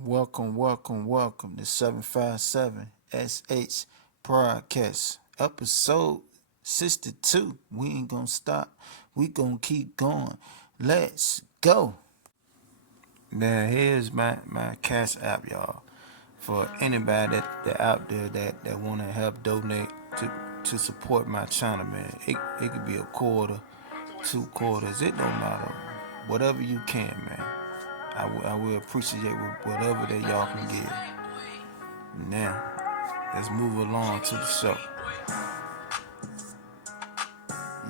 Welcome to 757 SH Broadcast, episode 62. We ain't gonna stop. We gonna keep going. Let's go. Now here's my Cash App, y'all. For anybody that out there that wanna help donate to support my channel, man. It could be a quarter, 2 quarters. It don't matter. Whatever you can, man. I will appreciate whatever that y'all can give. Now, let's move along to the show.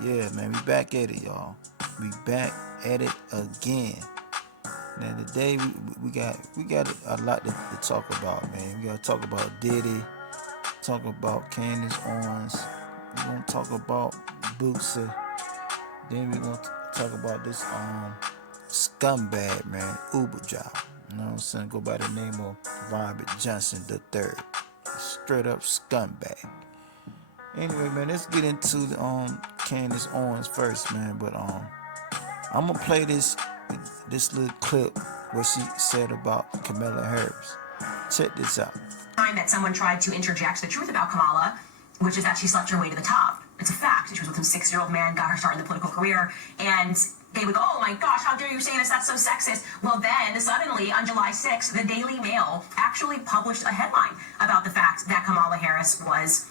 Yeah, man, we back at it, y'all. We back at it again. Now today we got a lot to talk about, man. We gotta talk about Diddy, talk about Candace Owens. We're gonna talk about Boosie. Then we're gonna talk about this scumbag, man, Uber job. You know what I'm saying? Go by the name of Robert Johnson III. Straight up scumbag. Anyway, man, let's get into the Candace Owens first, man. But I'm gonna play this little clip what she said about Kamala Harris. Check this out. Time that someone tried to interject the truth about Kamala, which is that she slept her way to the top. It's a fact. She was with some 6-year-old man, got her start in the political career, and they would go, oh my gosh, how dare you say this? That's so sexist. Well, then suddenly on July 6th, the Daily Mail actually published a headline about the fact that Kamala Harris was,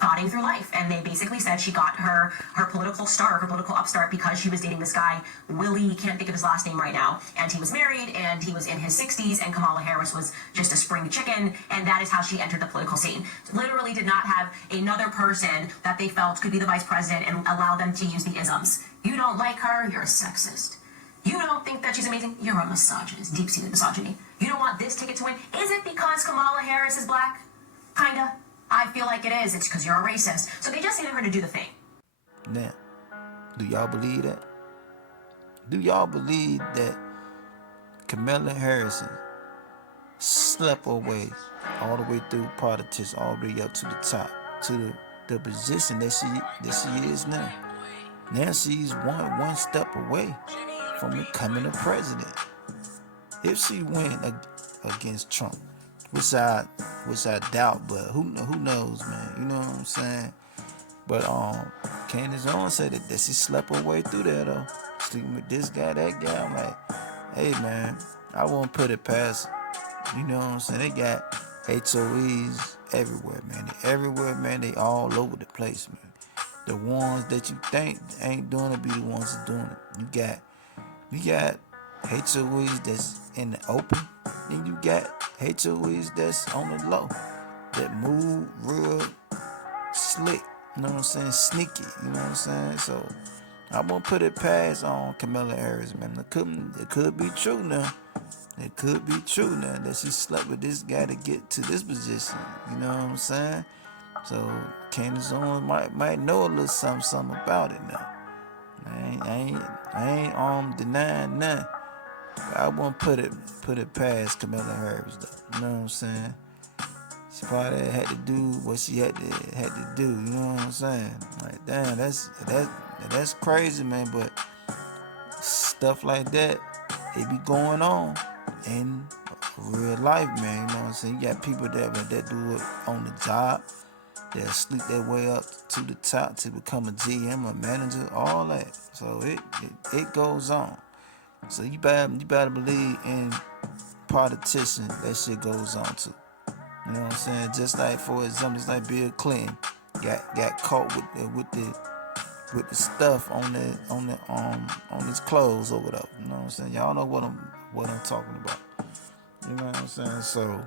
plodding through life. And they basically said she got her political start, her political upstart, because she was dating this guy, Willie, can't think of his last name right now, and he was married, and he was in his 60s, and Kamala Harris was just a spring chicken, and that is how she entered the political scene. Literally did not have another person that they felt could be the vice president and allow them to use the isms. You don't like her, you're a sexist. You don't think that she's amazing, you're a misogynist, deep-seated misogyny. You don't want this ticket to win. Is it because Kamala Harris is black? Kinda. I feel like it is. It's because you're a racist. So they just needed her to do the thing. Now, do y'all believe that? Do y'all believe that Kamala Harris slept away all the way through politics, all the way up to the top, to the position that she is now? Now she's one step away from becoming a president. If she win against Trump, which I doubt, but who knows, man? You know what I'm saying? But Candace Owens said that she slept her way through there though, sleeping with this guy, that guy. I'm like, hey man, I won't put it past. You know what I'm saying? They got HOEs everywhere, man. They everywhere, man. They all over the place, man. The ones that you think ain't doing it be the ones that doing it. You got HOEs that's in the open, then you got HOEs that's on the low, that move real slick, you know what I'm saying, sneaky, you know what I'm saying. So I won't put it past on Kamala Harris, man. It could be true now. It could be true now that she slept with this guy to get to this position, you know what I'm saying. So Candace Owens might know a little something about it now. I ain't denying nothing. I won't put it past Kamala Harris though. You know what I'm saying? She probably had to do what she had to do. You know what I'm saying? Like, damn, that's crazy, man. But stuff like that, it be going on in real life, man. You know what I'm saying? You got people that do it on the job, that sleep their way up to the top to become a GM, a manager, all that. So it goes on. So you better believe in politicians, that shit goes on too. You know what I'm saying? Just like, for example, just like Bill Clinton got caught with the stuff on his clothes or whatever. You know what I'm saying? Y'all know what I'm talking about. You know what I'm saying? So,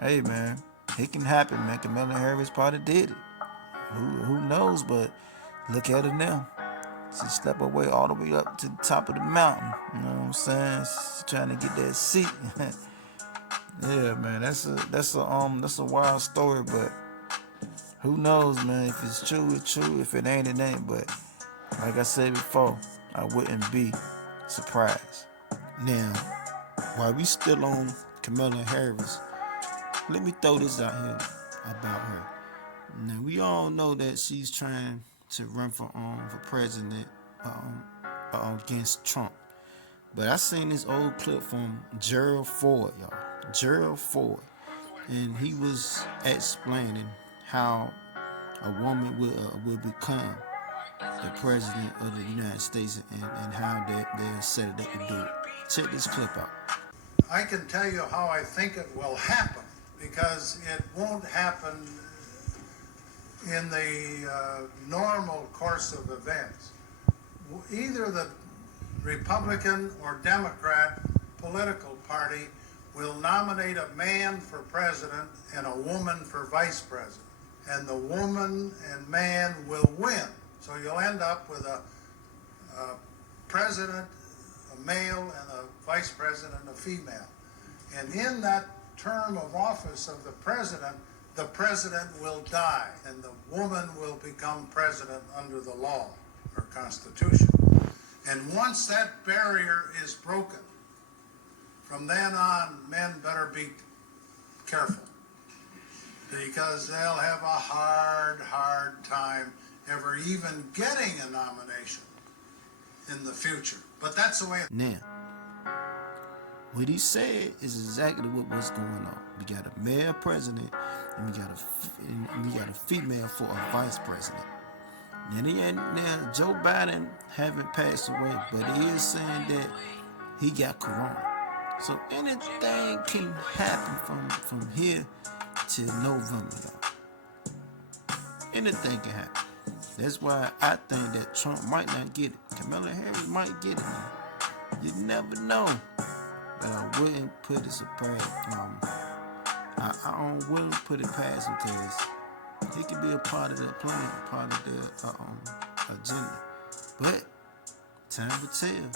hey man, it can happen, man. Kamala Harris probably did it. Who knows? But look at her now. She slept her way all the way up to the top of the mountain. You know what I'm saying? She's trying to get that seat. Yeah, man, that's a wild story, but who knows, man? If it's true, it's true. If it ain't, it ain't. But like I said before, I wouldn't be surprised. Now, while we still on Kamala Harris, let me throw this out here about her. Now, we all know that she's trying to run for president against Trump. But I seen this old clip from Gerald Ford, y'all. Gerald Ford. And he was explaining how a woman will become the president of the United States and how they're set it up to do it. Check this clip out. I can tell you how I think it will happen, because it won't happen in the normal course of events. Either the Republican or Democrat political party will nominate a man for president and a woman for vice president. And the woman and man will win. So you'll end up with a president, a male, and a vice president, a female. And in that term of office of the president will die, and the woman will become president under the law or constitution. And once that barrier is broken, from then on, men better be careful, because they'll have a hard time ever even getting a nomination in the future. But that's the way it... Now, what he said is exactly what's going on. We got a male president, and we got a female for a vice president. Now Joe Biden haven't passed away, but he is saying that he got corona. So anything can happen from here to November, y'all. Anything can happen. That's why I think that Trump might not get it. Kamala Harris might get it, man. You never know. But I wouldn't put it I wouldn't put it past him, because he could be a part of the plan, part of the agenda. But time will tell,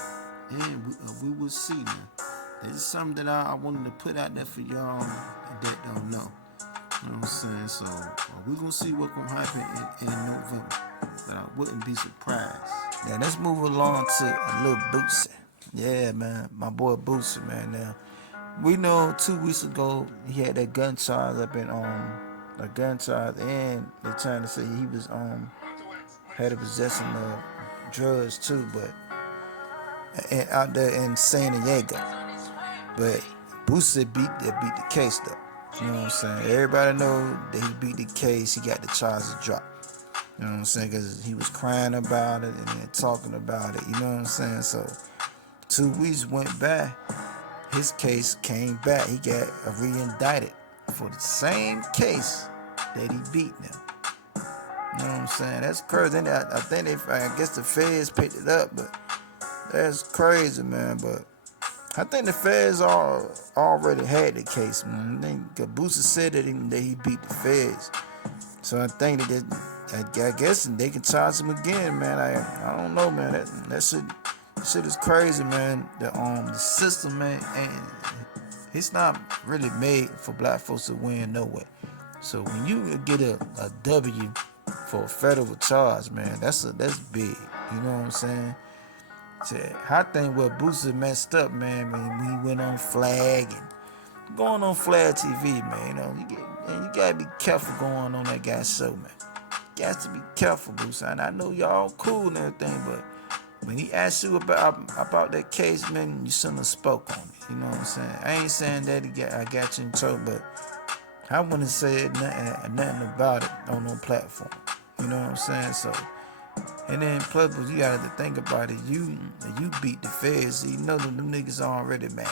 and we will see now. This is something that I wanted to put out there for y'all that don't know. You know what I'm saying? So we're going to see what's going to happen in November. But I wouldn't be surprised. Now let's move along to a Lil Boosie. Yeah, man. My boy Boosie, man. Now, we know 2 weeks ago he had that gun charge up in a gun charge, and they're trying to say he was had a possession of drugs too, but out there in San Diego. But Boosie beat the case though. You know what I'm saying? Everybody know that he beat the case. He got the charges dropped. You know what I'm saying? Because he was crying about it and then talking about it. You know what I'm saying? So 2 weeks went by. His case came back. He got re-indicted for the same case that he beat now. You know what I'm saying? That's crazy. I guess the feds picked it up, but that's crazy, man. But I think the feds already had the case, man. I think Boosie said that he beat the feds. So I think I guess they can charge him again, man. I don't know, man. That shit is crazy, man. The system, man, and it's not really made for black folks to win no way. So when you get a W for a federal charge, man, that's big. You know what I'm saying? So I think what Boosie messed up, man, when he went on Flag and going on Flag TV, man. You know, you gotta be careful going on that guy's show, man. You got to be careful, Boosie. And I know y'all cool and everything, but when he asked you about that case, man, you shouldn't have spoke on it. You know what I'm saying? I ain't saying that I got you in trouble, but I wouldn't have said nothing about it on no platform. You know what I'm saying? So, and then plus, you got to think about it. You beat the feds, so you know them niggas already mad.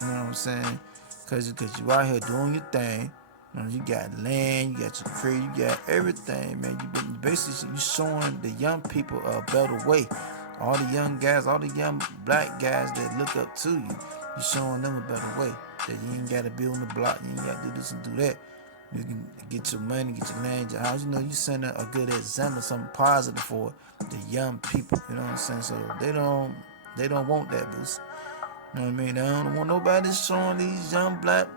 You know what I'm saying? Cause you out here doing your thing. You know, you got land, you got your crib, you got everything, man. You showing the young people a better way. All the young guys, all the young black guys that look up to you, you showing them a better way. That you ain't got to be on the block, you ain't got to do this and do that. You can get your money, get your land, your house. You know, you send a good example, something positive for the young people. You know what I'm saying? So they don't want that, Boost. You know what I mean? They don't want nobody showing these young black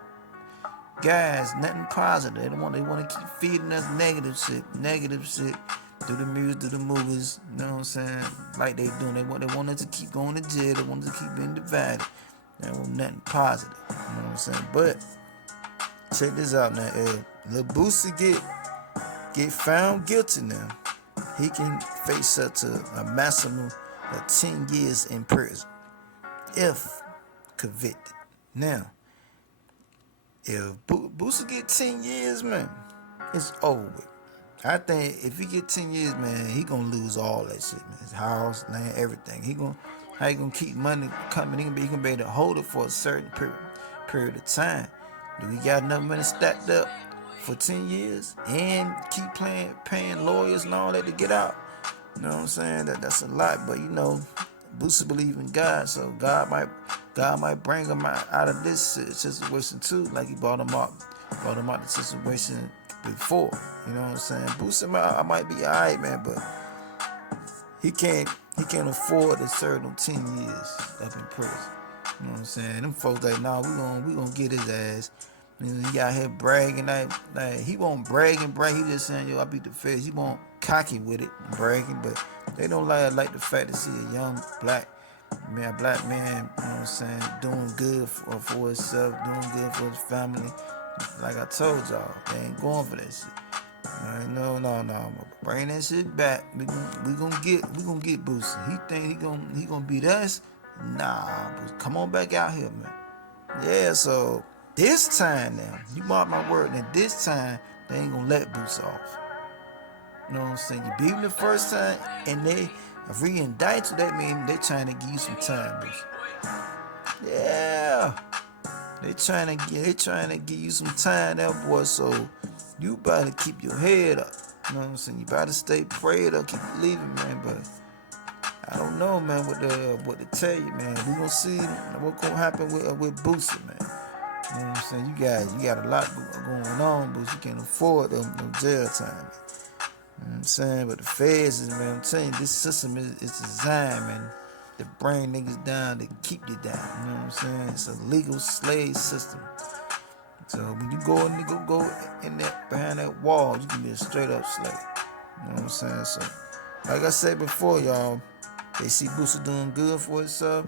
guys nothing positive. They want to keep feeding us negative shit. Do the music, do the movies. You know what I'm saying? Like they doing. They want us to keep going to jail. They want us to keep being divided. They want nothing positive. You know what I'm saying? But check this out now. Lil Boosie get found guilty now. He can face up to a maximum of 10 years in prison. if convicted. Now, if Boosie get 10 years, man, it's over with. I think if he get 10 years, man, he gonna lose all that shit, man. His house, land, everything. How he gonna keep money coming? He gonna be able to hold it for a certain period of time. Do we got enough money stacked up for 10 years and keep paying lawyers and all that to get out? You know what I'm saying? That's a lot, but you know, Boosie believe in God, so God might bring him out of this situation too, like he brought him out the situation before. You know what I'm saying? Boosie might be alright, man, but he can't afford to serve them 10 years up in prison. You know what I'm saying? Them folks like, nah, we gonna get his ass. And he out here bragging like he won't brag. He just saying, yo, I beat the feds. He won't cocky with it, bragging, but they don't like the fact to see a young black man, you know what I'm saying, doing good for himself, doing good for his family. Like I told y'all, they ain't going for that shit. No. Bring that shit back. We gonna get Boosie. He think he gonna beat us? Nah, come on back out here, man. Yeah, so this time now, you mark my word, now this time they ain't gonna let Boosie off. You know what I'm saying? You beat him the first time and they re-indict you, that means they trying to give you some time, Boosie. Yeah. They trying to give you some time there, boy, so you better keep your head up. You know what I'm saying? You better stay prayed up, keep believing, man, but I don't know, man, what to tell you, man. We gonna see what's gonna happen with Boosie, man. You know what I'm saying? You got a lot going on, Boosie. You can't afford no jail time. Man. You know what I'm saying? But the feds is, man, I'm telling you, this system is designed, man, to bring niggas down, to keep you down. You know what I'm saying? It's a legal slave system. So when you go in that behind that wall, you can be a straight up slave. You know what I'm saying? So, like I said before, y'all, they see Boosie doing good for himself.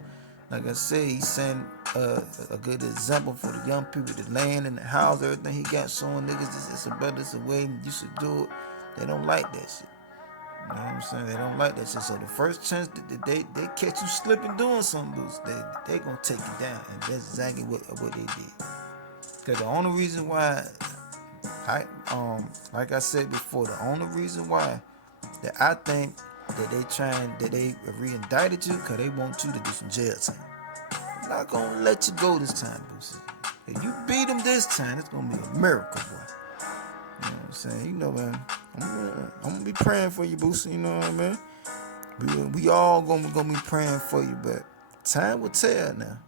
Like I said, he's setting a good example for the young people, the land and the house, everything he got, showing niggas it's a better, it's a way you should do it. They don't like that shit. You know what I'm saying? They don't like that shit. So the first chance that they catch you slipping doing something, Boosie, they gonna take you down, and that's exactly what they did. Cause the only reason why, like I said before, the only reason why that I think that they re-indicted you, cause they want you to do some jail time. They're not gonna let you go this time, Boosie. If you beat them this time, it's gonna be a miracle, boy. You know what I'm saying? You know, man, I'm gonna be praying for you, Boosie. You know what I mean? We all gonna be praying for you, but time will tell now.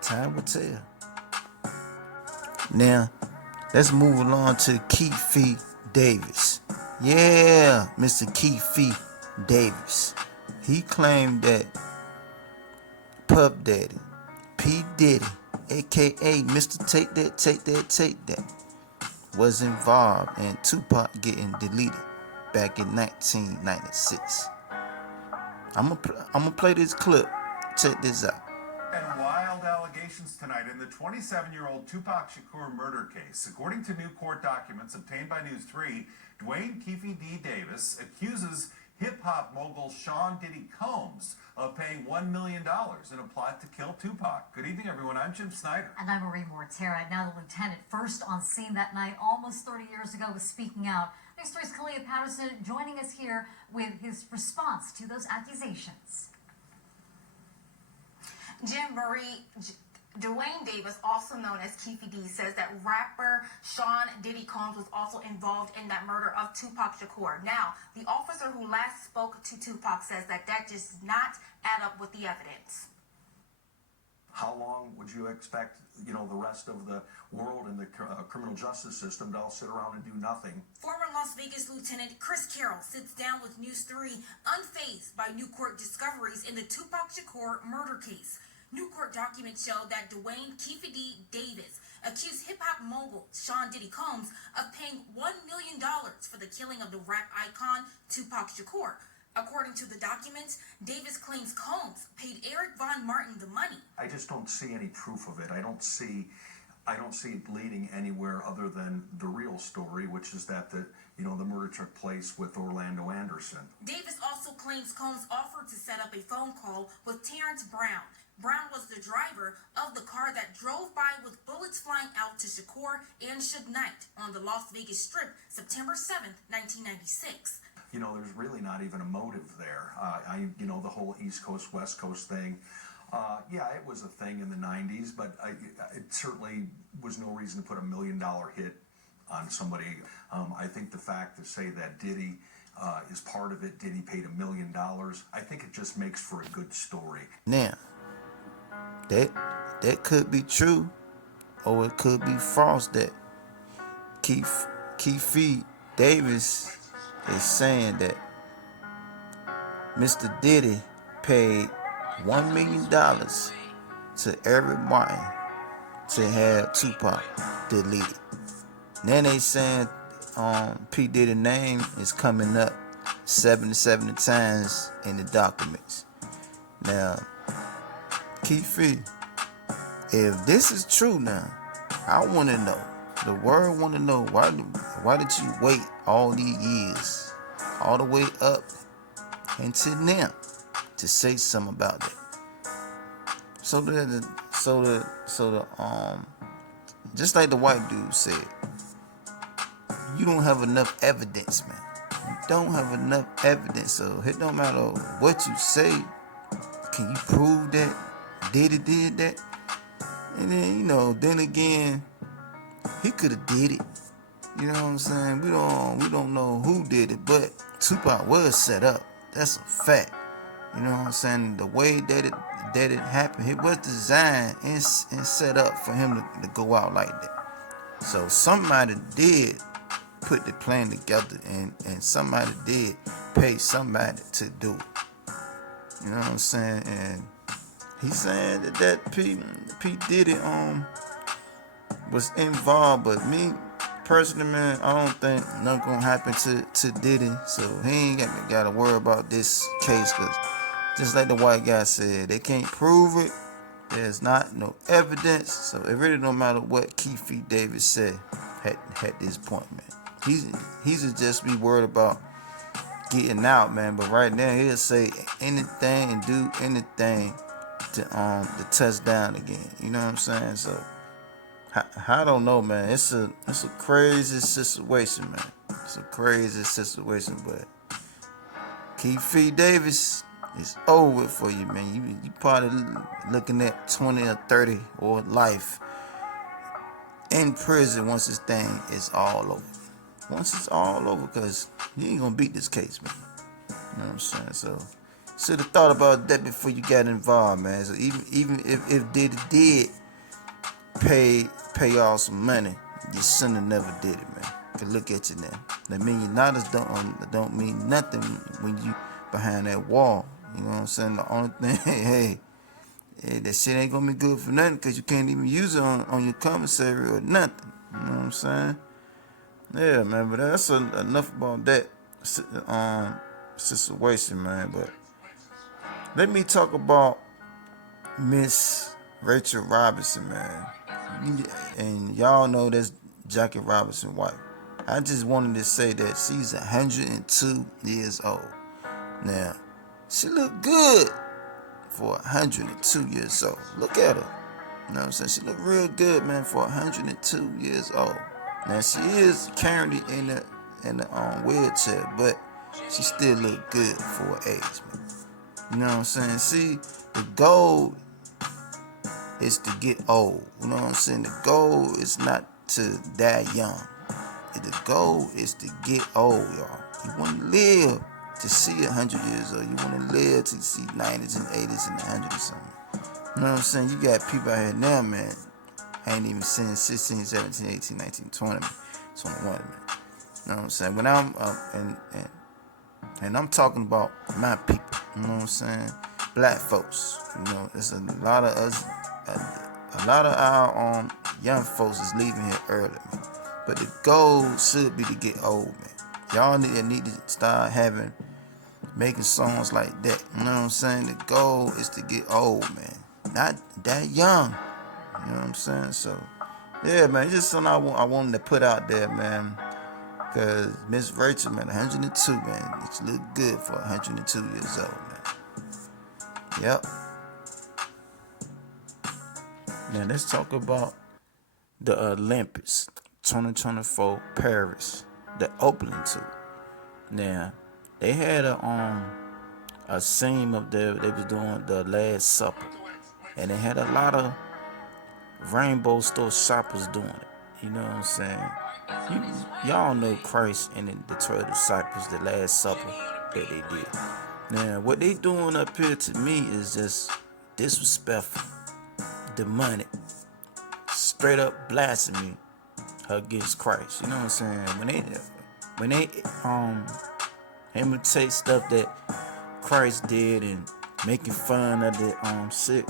Time will tell. Now, let's move along to Keefe Davis. Yeah, Mr. Keefe Davis. He claimed that Puff Daddy, P. Diddy, aka Mr. Take That, was involved in Tupac getting deleted back in 1996. I'm gonna play this clip. Check this out. And wild allegations tonight in the 27-year-old Tupac Shakur murder case. According to new court documents obtained by News 3, Dwayne Keefe D. Davis accuses hip-hop mogul Sean Diddy Combs of paying $1 million in a plot to kill Tupac. Good evening, everyone. I'm Jim Snyder. And I'm Marie Mortera. Now the lieutenant, first on scene that night, almost 30 years ago, was speaking out. News 3's Kalia Patterson joining us here with his response to those accusations. Jim, Marie, Dwayne Davis, also known as Keefe D, says that rapper Sean Diddy Combs was also involved in that murder of Tupac Shakur. Now, the officer who last spoke to Tupac says that does not add up with the evidence. How long would you expect, the rest of the world and the criminal justice system to all sit around and do nothing? Former Las Vegas Lieutenant Chris Carroll sits down with News 3, unfazed by new court discoveries in the Tupac Shakur murder case. New court documents show that Dwayne Keefe D. Davis accused hip-hop mogul Sean Diddy Combs of paying $1 million for the killing of the rap icon Tupac Shakur. According to the documents, Davis claims Combs paid Eric Von Martin the money. I just don't see any proof of it. I don't see it leading anywhere other than the real story, which is that the murder took place with Orlando Anderson. Davis also claims Combs offered to set up a phone call with Terrence Brown, Brown was the driver of the car that drove by with bullets flying out to Shakur and Suge Knight on the Las Vegas Strip September 7th, 1996. You know, there's really not even a motive there. You know, the whole East Coast, West Coast thing. Yeah, it was a thing in the 90s, but it certainly was no reason to put $1 million hit on somebody. I think the fact to say that Diddy is part of it, Diddy paid $1 million, I think it just makes for a good story. Now, that could be true, or it could be false. That Keefe Davis is saying that Mr. Diddy paid $1 million to Eric Martin to have Tupac deleted. Then they saying P. Diddy's name is coming up 77 times in the documents. Now, Keefe, if this is true now, I want to know. The world want to know why did you wait all these years, all the way up until now, to say something about that? So just like the white dude said, you don't have enough evidence, man. You don't have enough evidence, so it don't matter what you say. Can you prove that Diddy did that? And then, you know, then again, he could have did it. You know what I'm saying? We don't know who did it, but Tupac was set up. That's a fact. You know what I'm saying? The way that it happened, it was designed and set up for him to go out like that. So somebody did put the plan together, and somebody did pay somebody to do it. You know what I'm saying? And he's saying that P Diddy was involved, but me personally, man, I don't think nothing gonna happen to Diddy, so he ain't gotta worry about this case, cause just like the white guy said, they can't prove it. There's not no evidence, so it really don't matter what Keefe Davis said at this point, man. He's just be worried about getting out, man. But right now he'll say anything and do anything to touch down again. You know what I'm saying? So I don't know, man. It's a crazy situation, man. It's a crazy situation, but Keefe Davis, it's over for you, man. You probably looking at 20 or 30 or life in prison once this thing is all over. Once it's all over, because you ain't gonna beat this case, man. You know what I'm saying? So should have thought about that before you got involved, man. So even if Diddy did pay off some money, you shouldn't have never did it, man. Cause look at you now. The $1 million don't mean nothing when you behind that wall. You know what I'm saying? The only thing, hey, that shit ain't gonna be good for nothing, because you can't even use it on your commissary or nothing. You know what I'm saying? Yeah, man, but that's enough about that situation, man. But let me talk about Miss Rachel Robinson, man. And y'all know that's Jackie Robinson's wife. I just wanted to say that she's 102 years old. Now, she look good for 102 years old. Look at her. You know what I'm saying? She look real good, man, for 102 years old. Now, she is currently in the wheelchair, but she still look good for her age, man. You know what I'm saying? See, the goal is to get old. You know what I'm saying? The goal is not to die young. The goal is to get old, y'all. You want to live to see 100 years old. You want to live to see 90s and 80s and 100 or something. You know what I'm saying? You got people out here now, man. I ain't even seen 16, 17, 18, 19, 20, 21, man. You know what I'm saying? When I'm and I'm talking about my people, you know what I'm saying? Black folks. You know, there's a lot of us, a lot of our young folks is leaving here early, man. But the goal should be to get old, man. Y'all need to start making songs like that. You know what I'm saying? The goal is to get old, man. Not that young. You know what I'm saying? So, yeah, man, it's just something I wanted to put out there, man. Because Miss Rachel, man, 102, man. She look good for 102 years old, man. Yep. Now let's talk about the Olympics 2024 Paris, the opening to. Now they had a scene up there. They was doing the Last Supper, and they had a lot of rainbow store shoppers doing it. You know what I'm saying? Y'all know Christ and the 12 disciples, the Last Supper that they did. Now, what they doing up here to me is just disrespectful, demonic, straight up blasphemy against Christ. You know what I'm saying? When they imitate stuff that Christ did and making fun of the sick,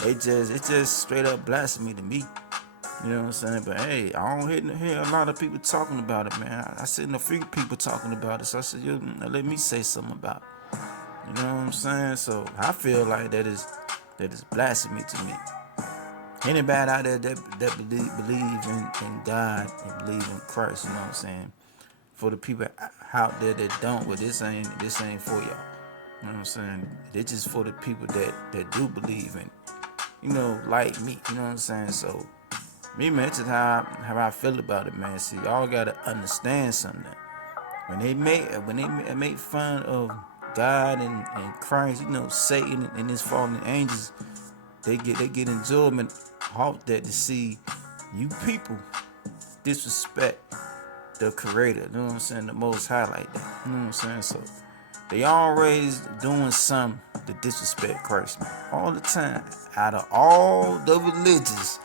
it's just straight up blasphemy to me. You know what I'm saying? But hey, I don't hear a lot of people talking about it, man. I seen a few people talking about it, so I said, yo, let me say something about it. You know what I'm saying? So I feel like that is blasphemy to me. Anybody out there that believe in God and believe in Christ, you know what I'm saying? For the people out there that don't, well, this ain't for y'all. You know what I'm saying? It's just for the people that do believe in, you know, like me. You know what I'm saying? So me, man, it's just how I feel about it, man. See, y'all gotta understand something. When they make fun of God and Christ, you know, Satan and his fallen angels, they get enjoyment off that to see you people disrespect the Creator. You know what I'm saying? The Most High like that. You know what I'm saying? So they always doing something to disrespect Christ, man. All the time. Out of all the religions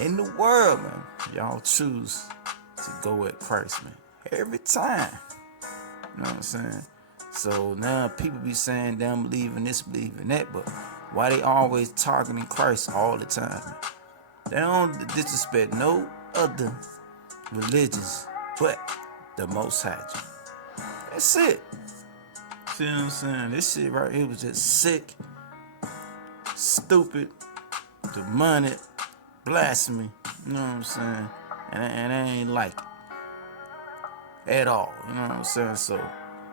in the world, man, y'all choose to go at Christ, man. Every time. You know what I'm saying? So now people be saying they don't believe in this, believe in that, but why they always targeting Christ all the time, man? They don't disrespect no other religions but the Most High. That's it. See what I'm saying? This shit right here was just sick, stupid, demonic, blasphemy. You know what I'm saying? And I ain't like it at all. You know what I'm saying? So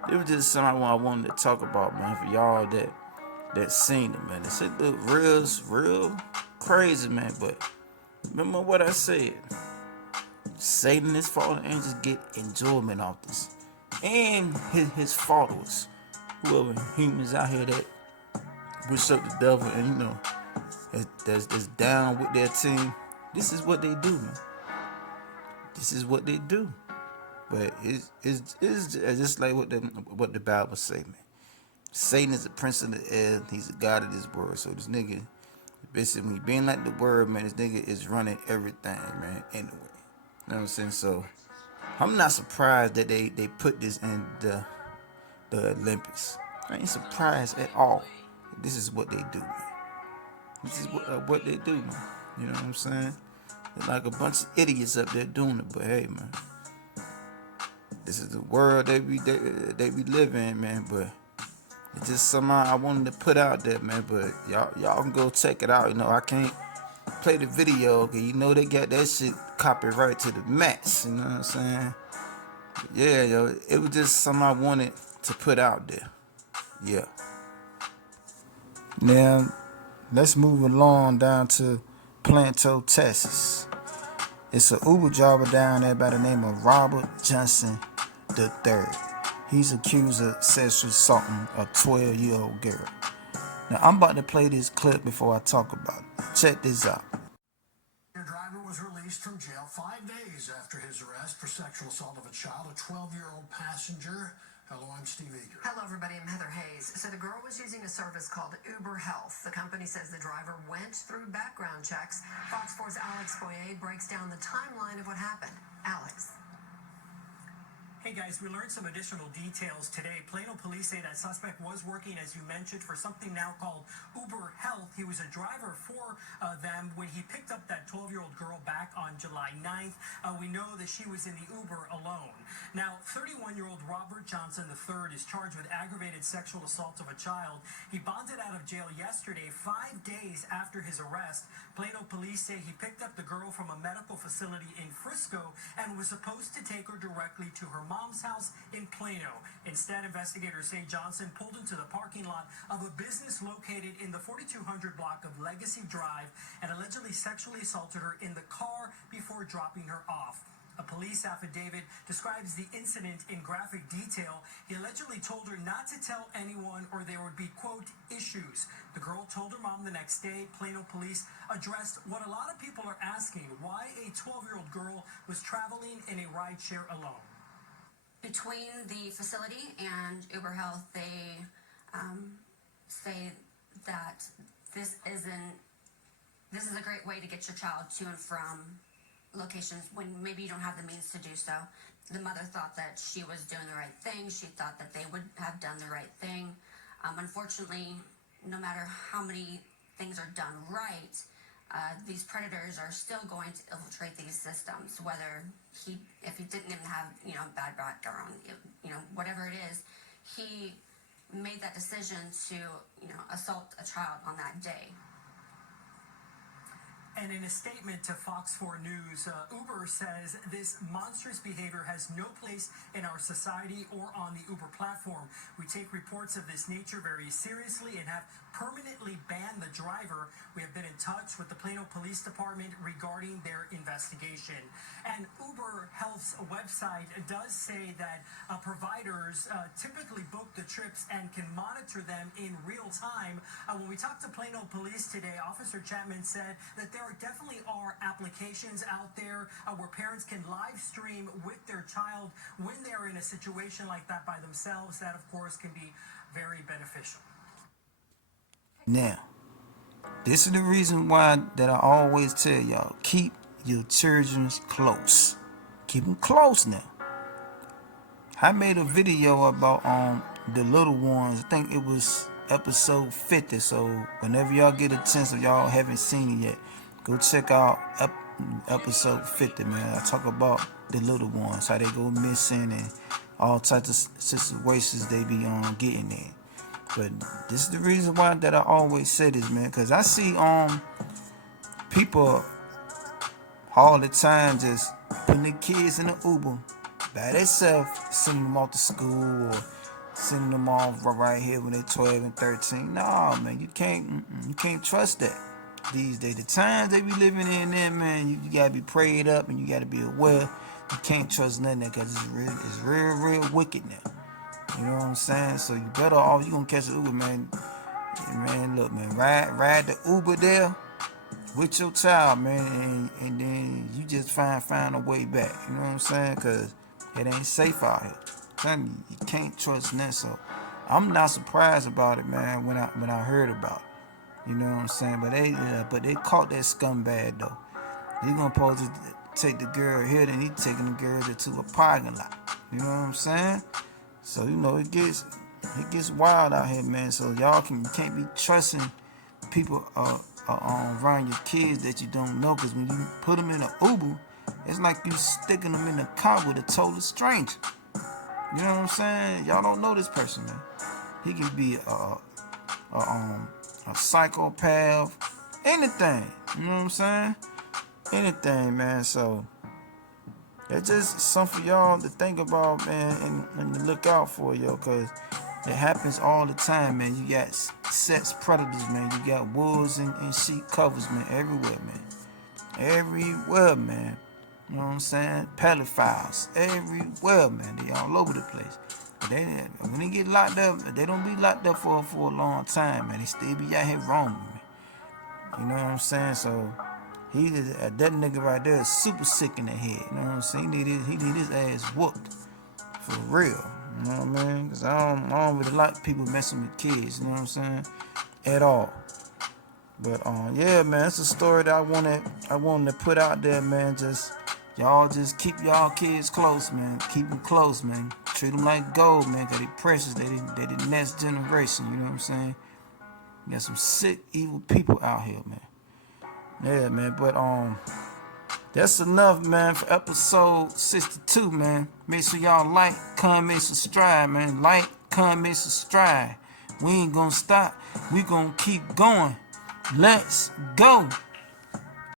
it was just something I wanted to talk about, man, for y'all that seen it, man. This shit look real crazy, man. But remember what I said. Satan and his fallen angels get enjoyment off this. And his followers. Whoever humans out here that wish up the devil and, you know, that's down with their team. This is what they do, man. This is what they do. But it's just like what the Bible say, man. Satan is the prince of the air. He's the god of this world. So this nigga, basically, being like the word, man, this nigga is running everything, man, anyway. You know what I'm saying? So I'm not surprised that they put this in the Olympics. I ain't surprised at all. This is what they do, man. This is what they do, man. You know what I'm saying? They're like a bunch of idiots up there doing it, but hey, man, this is the world they be living in, man. But it's just something I wanted to put out there, man. But y'all can go check it out. You know, I can't play the video, cause you know they got that shit copyright to the max. You know what I'm saying? But yeah, yo, it was just something I wanted to put out there. Yeah. Now, let's move along down to Plano, Texas. It's an Uber driver down there by the name of Robert Johnson III. He's accused of sexual assaulting a 12-year-old girl. Now, I'm about to play this clip before I talk about it. Check this out. Your driver was released from jail 5 days after his arrest for sexual assault of a child, a 12-year-old passenger. Hello, I'm Steve Eager. Hello, everybody. I'm Heather Hayes. So the girl was using a service called Uber Health. The company says the driver went through background checks. Fox 4's Alex Boyer breaks down the timeline of what happened. Alex. Hey guys, we learned some additional details today. Plano police say that suspect was working, as you mentioned, for something now called Uber Health. He was a driver for them when he picked up that 12-year-old girl back on on July 9th. We know that she was in the Uber alone. Now, 31-year-old Robert Johnson III is charged with aggravated sexual assault of a child. He bonded out of jail yesterday, 5 days after his arrest. Plano police say he picked up the girl from a medical facility in Frisco and was supposed to take her directly to her mom's house in Plano. Instead, investigators say Johnson pulled into the parking lot of a business located in the 4200 block of Legacy Drive and allegedly sexually assaulted her in the car before dropping her off. A police affidavit describes the incident in graphic detail. He allegedly told her not to tell anyone or there would be, quote, issues. The girl told her mom the next day. Plano police addressed what a lot of people are asking, why a 12-year-old girl was traveling in a rideshare alone. Between the facility and Uber Health, they say that this is a great way to get your child to and from locations when maybe you don't have the means to do so. The mother thought that she was doing the right thing. She thought that they would have done the right thing. Unfortunately, no matter how many things are done right, these predators are still going to infiltrate these systems. If he didn't even have bad background, whatever it is, he made that decision to assault a child on that day. And in a statement to Fox 4 News, Uber says this monstrous behavior has no place in our society or on the Uber platform. We take reports of this nature very seriously and have permanently banned the driver. We have been in touch with the Plano Police Department regarding their investigation. And Uber Health's website does say that providers typically book the trips and can monitor them in real time. When we talked to Plano Police today, Officer Chapman said that there definitely are applications out there where parents can live stream with their child when they're in a situation like that by themselves. That, of course, can be very beneficial. Now, this is the reason why that I always tell y'all, keep your children close. Keep them close now. I made a video about the little ones. I think it was episode 50. So whenever y'all get a chance, if y'all haven't seen it yet, go check out episode 50, man. I talk about the little ones, how they go missing and all types of situations they be getting in. But this is the reason why that I always say this, man, because I see people all the time just putting their kids in the Uber by themselves, sending them off to school or sending them off right here when they're 12 and 13. No, man, you can't trust that these days. The times they be living in there, man, you gotta be prayed up and you gotta be aware. You can't trust nothing because it's real wicked now. You know what I'm saying? So you better off, you gonna catch the Uber, man. Man, look, man, ride the Uber there with your child, man, and then you just find a way back. You know what I'm saying? Because it ain't safe out here. You can't trust nothing. So I'm not surprised about it, man, when I heard about it. You know what I'm saying? But they caught that scumbag though. He gonna supposed to take the girl here, then he taking the girl to a parking lot. You know what I'm saying? So it gets wild out here, man. So y'all can't be trusting people around your kids that you don't know, because when you put them in an Uber, it's like you sticking them in a car with a total stranger. You know what I'm saying? Y'all don't know this person, man. He could be a psychopath, anything. You know what I'm saying? Anything, man. So it's just something for y'all to think about, man, and to look out for, yo, because it happens all the time, man. You got sex predators, man. You got wolves and sheep covers, man, everywhere, man. Everywhere, man. You know what I'm saying? Pedophiles, everywhere, man. They all over the place. But when they get locked up, they don't be locked up for a long time, man. They still be out here roaming, man. You know what I'm saying? So that nigga right there is super sick in the head. You know what I'm saying? He need his ass whooped. For real. You know what I mean? Because I don't really like people messing with kids. You know what I'm saying? At all. But yeah, man, it's a story that I wanted to put out there, man. Y'all just keep y'all kids close, man. Keep them close, man. Treat them like gold, man, because they precious. They the next generation, you know what I'm saying? You got some sick, evil people out here, man. Yeah, man, but That's enough, man, for episode 62, man. Make sure y'all like, comment, subscribe, man. Like, comment, subscribe. We ain't gonna stop. We gonna keep going. Let's go.